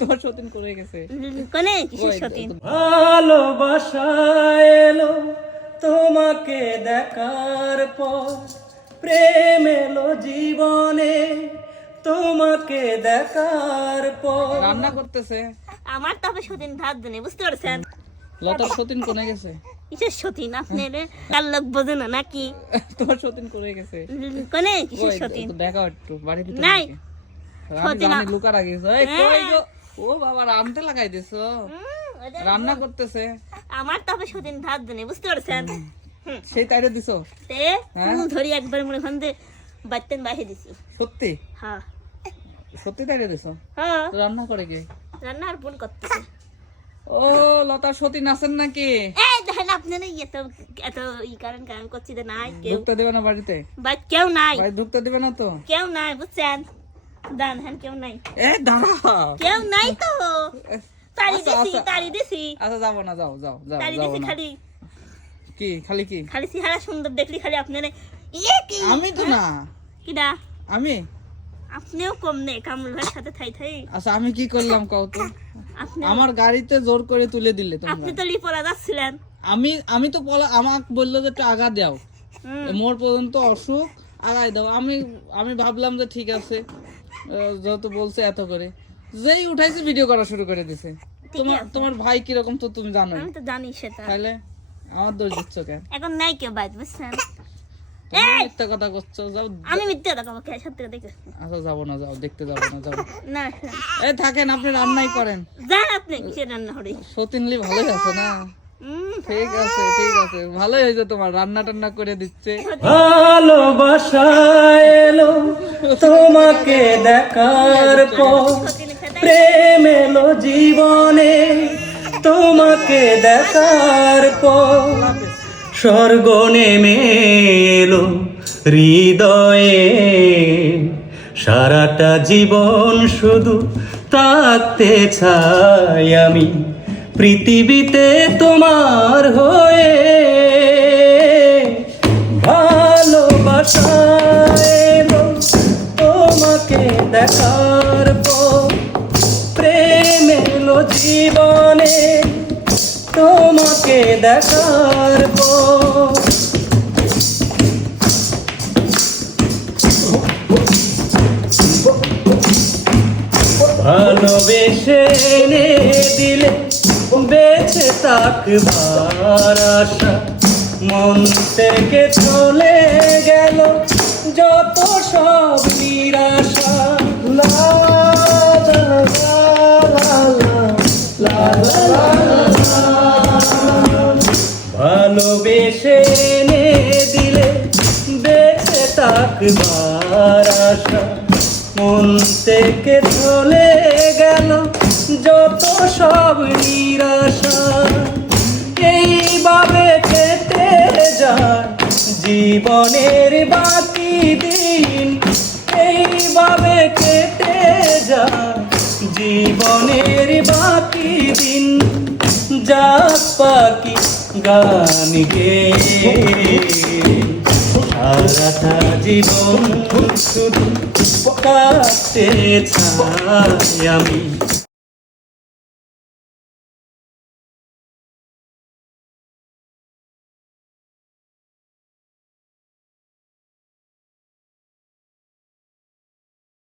তোমার সতীন করে গেছে। কোনে কিসের সতীন? ভালোবাসা এলো তোমাকে দেখার পর প্রেম এলো জীবনে তোমাকে দেখার পর। রান্না করতেছে। আমার তবে সতীন ধার দেনে বুঝতে পারছেন? লতার সতীন কোনে গেছে। কিসের সতীন? আপনি রে তার লোক বোঝে না নাকি? তোমার সতীন করে গেছে। কোনে কিসের সতীন? তো দেখাও একটু বাড়ির ভিতরে নাই। সতীন জানি আ- লুকা রাখিস এই, হ্যাঁ। কই গো? ও বাবা রামতে লাগাই দিছো রান্না করতেছে? আমার তবে সতীন ধার দেনে বুঝতে পারছেন? সেই তাইরে দিছো? তে হ্যাঁ? ধরি একবার মনে খান বাচ্চান দিছি। সত্যি? হ্যাঁ। সত্যি তাইরে দিছো? হ্যাঁ। রান্না করে কি? রান্না আর বোন করতেছে। ও লতার সতীন আছেন নাকি? এই দেখেন আপনারা এত এত ই কারণ কারণ করছি যে নাই কেউ। ঢুকতে দেবে না বাড়িতে? কেউ নাই। ঢুকতে দেবে না তো? কেউ নাই বুঝছেন? দান হ্যান কেউ নাই। এ দাঁড়া। কেউ নাই তো। তাড়ি দিছি। তাড়ি দিছি। আচ্ছা যাব না যাও যাও যাও তাড়ি দিছি খালি। কি খালি কি? খালি সিহারা সুন্দর দেখলি খালি আপনারা। ইয়ে কি? আমি তো না। কিডা? আমি? আপনিও কম নেই কামরুল ভাইয়ের সাথে থাই থাই। আচ্ছা আমি কি করলাম কও তো? আপনি আমার গাড়িতে জোর করে তুলে দিলে আপনি তো লিপরা যাচ্ছিলেন। আমি আমি তো বলা আমাকে বলল যে একটু আগা দাও। মোর পর্যন্ত অসুখ আগাই দাও। আমি আমি ভাবলাম যে ঠিক আছে। যেহেতু বলছে এত করে। যেই উঠাইছে ভিডিও করা শুরু করে দিছে। তোমার তোমার ভাই কীরকম তো তুমি জানোই। আমি তো জানি সেটা। তাহলে আমার দোষ দিচ্ছ কেন এখন নাই কেউ বাদ বুঝছেন? মিথ্যা কথা করছ যাও। আমি মিথ্যে কথা বলছি সত্যি কথা দেখে আচ্ছা যাব না যাও দেখতে যাব না যাও না এই থাকেন আপনি রান্নাই করেন। যান আপনি কিসের রান্না হরি সতীনলি ভালোই আছে না? ঠিক আছে ঠিক আছে। ভালোই হয়েছে তোমার রান্না টান্না করে দিচ্ছে। ভালোবাসা এলো তোমাকে দেখার পর প্রেম এলো জীবনে তোমাকে দেখার পর স্বর্গ নেমে এলো হৃদয়ে। সারাটা জীবন শুধু তাকতে চাই আমি। পৃথিবীতে তোমার হয়ে ভালোবাসা তোমাকে দেখার পর প্রেম এলো জীবনে, তোমাকে দেখার পর। ভালোবেসে দিলে বেঁচে তাক আশা। মন থেকে চলে গেল যত সব নিরাশা। লা ভালোবেসে এনে দিলে বেঁচে তাক আশা। মন থেকে চলে যত সব নিরাশা, এইভাবে কেটে যায় জীবনের বাকি দিন। এইভাবে কেটে যায় জীবনের বাকি দিন। যাক পাখি গান গে। সারাটা জীবন শুধু চাই আমি।